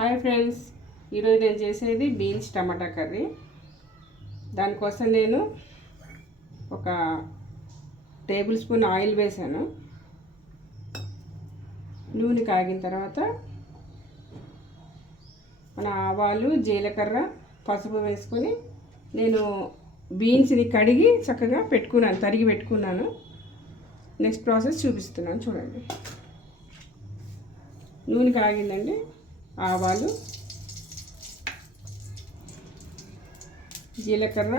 Hi friends, ఈరోజు నేను చేసేది బీన్స్ టమాటా కర్రీ. దానికోసం నేను ఒక టేబుల్ స్పూన్ ఆయిల్ వేసాను. నూనె కాగిన తర్వాత మన ఆవాలు, జీలకర్ర, పసుపు వేసుకొని నేను బీన్స్ని కడిగి చక్కగా పెట్టుకున్నాను, తరిగి పెట్టుకున్నాను. నెక్స్ట్ ప్రాసెస్ చూపిస్తున్నాను చూడండి. నూనె కాగిందండి. ఆవాలు, జీలకర్ర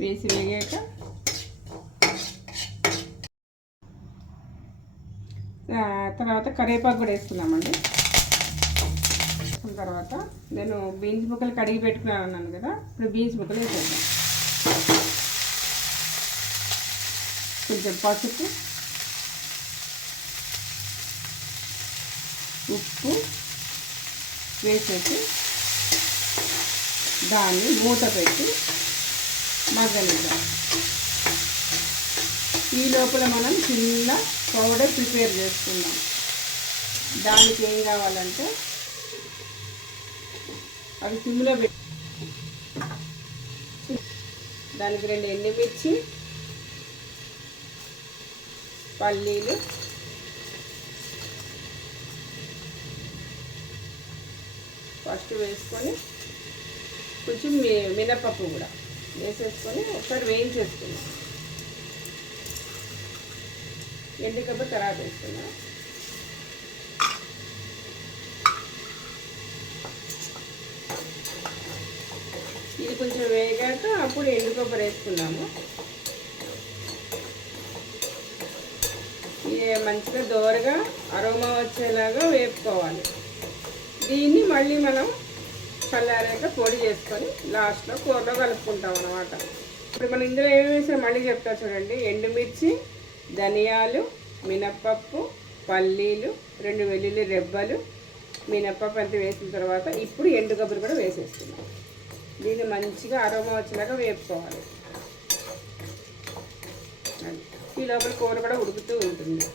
వేసి వేగాక తర్వాత కరివేపాకు కూడా వేసుకున్నామండి. తర్వాత నేను బీన్స్ ముక్కలు కడిగి పెట్టుకున్నాను అన్నాను కదా, ఇప్పుడు బీన్స్ ముక్కలు వేసేద్దాం. కొంచెం పసుపు, ఉప్పు వేసేసి దాన్ని మూత పెట్టి మగ్గనిద్దాం. ఈ లోపల మనం చిన్న పౌడర్ ప్రిపేర్ చేసుకుందాం. దానికి ఏం కావాలంటే అవి సిమ్లో పెట్టి దానికి 2 ఎండుమిర్చి, పల్లీలు, ఫస్ట్ వేసుకొని కొంచెం మినపప్పు కూడా వేసేసుకొని ఒకసారి వేయించేసుకున్నాం. ఎండుకప్పు తర్వాత వేసుకున్నాం. ఇది కొంచెం వేగాక అప్పుడు ఎండుకొబ్బరి వేసుకున్నాము. ఇది మంచిగా దోరగా అరోమా వచ్చేలాగా వేపుకోవాలి. దీన్ని మళ్ళీ మనం చల్లారాక పొడి చేసుకొని లాస్ట్లో కూరలో కలుపుకుంటాం అన్నమాట. ఇప్పుడు మనం ఇందులో ఏమి వేసాం మళ్ళీ చెప్తా చూడండి. ఎండుమిర్చి, ధనియాలు, మినప్పప్పు, పల్లీలు, 2 వెల్లుల్లి రెబ్బలు, మినప్పప్పు అంతా వేసిన తర్వాత ఇప్పుడు ఎండు కొబ్బరి కూడా వేసేస్తున్నాం. దీన్ని మంచిగా అరోమా వచ్చేలాగా వేపుకోవాలి. ఈ లోపల కూర కూడా ఉడుకుతూ ఉంటుంది.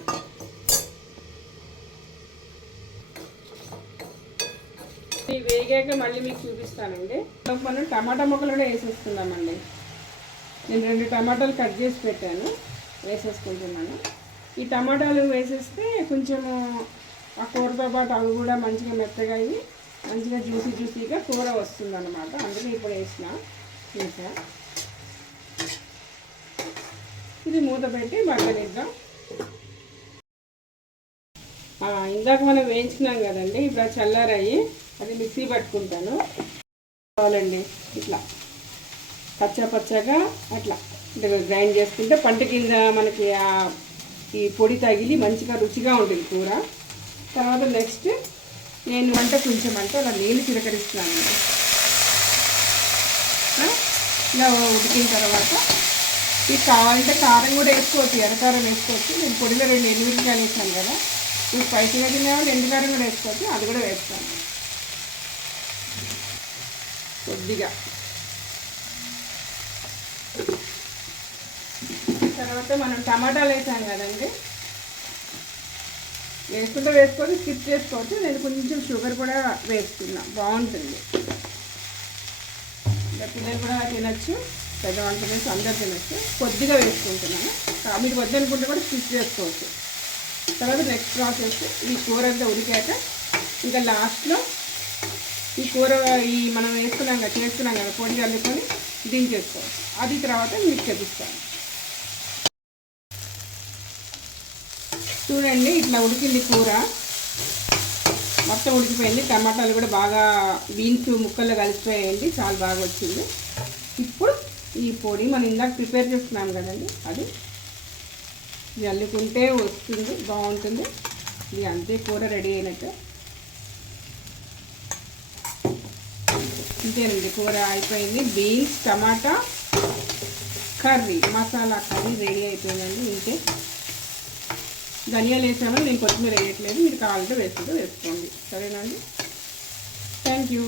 ఇవి వేగాక మళ్ళీ మీకు చూపిస్తానండి. మనం టమాటా ముక్కలు కూడా వేసేసుకుందామండి. నేను 2 టమాటాలు కట్ చేసి పెట్టాను, వేసేసుకుంటున్నాను. ఈ టమాటాలు వేసేస్తే కొంచెము ఆ కూరతో పాటు అవి కూడా మంచిగా మెత్తగా అయ్యి మంచిగా జ్యూసీగా కూర వస్తుంది అన్నమాట. అందుకే ఇప్పుడు వేసా. ఇది మూత పెట్టి మగ్గనిద్దాం. ఇందాక మనం వేయించుకున్నాం కదండి, ఇప్పుడు చల్లారయ్యి అది మిక్సీ పట్టుకుంటాను. కావాలండి ఇట్లా పచ్చగా అట్లా గ్రైండ్ చేసుకుంటే పంట కింద మనకి ఈ పొడి తగిలి మంచిగా రుచిగా ఉంటుంది కూర. తర్వాత నెక్స్ట్ నేను కొంచెం అలా నీళ్ళు చిలకరిస్తున్నాను. ఇలా ఉడికిన తర్వాత ఇది కావాలంటే కారం కూడా వేసుకోవచ్చు, ఎర్రకారం వేసుకోవచ్చు. నేను పొడిలో 2 ఎండుమిరపకాయలు వేసాను కదా, ఇప్పుడు స్పైసీగా తినేవాళ్ళు ఎండుకారం కూడా వేసుకోవచ్చు, అది కూడా వేస్తాను కొద్దిగా. తర్వాత మనం టమాటాలు వేసాం కదండి, వేసుకుంటే వేసుకోవచ్చు, స్కిప్ చేసుకోవచ్చు. నేను కొంచెం షుగర్ కూడా వేసుకున్నా, బాగుంటుంది. పిల్లలు కూడా తినచ్చు, పెద్దవాళ్ళు తినచ్చు, అందరు తినచ్చు. కొద్దిగా వేసుకుంటున్నాను. మీరు వద్దనుకుంటే కూడా స్కిప్ చేసుకోవచ్చు. తర్వాత నెక్స్ట్ ప్రాసెస్, ఈ కూర అంతా ఉడికాక ఇంకా లాస్ట్లో ఈ కూర మనం చేస్తున్నాం కదా పొడి చల్లుకొని దించేసుకోవచ్చు. అది తర్వాత మీకు చూపిస్తాను. చూడండి, ఇట్లా ఉడికింది కూర, మొత్తం ఉడికిపోయింది. టమాటాలు కూడా బాగా బీన్స్ ముక్కల్లో కలిసిపోయాయండి, చాలా బాగా వచ్చింది. ఇప్పుడు ఈ పొడి మనం ఇందాక ప్రిపేర్ చేస్తున్నాం కదండి, అది జల్లుకుంటే వస్తుంది, బాగుంటుంది. ఇది అంతే, కూర రెడీ అయినట్టు. ఇంతేనండి, కూర అయిపోయింది. బీన్స్ టమాటా కర్రీ, మసాలా కర్రీ రెడీ అయిపోయిందండి. ఇంతే. ధనియాలు వేసామని నేను కొత్తిమీర వేయట్లేదు, మీరు కావాలంటే వేసుకుంటూ వేసుకోండి. సరేనా అండి? Thank you.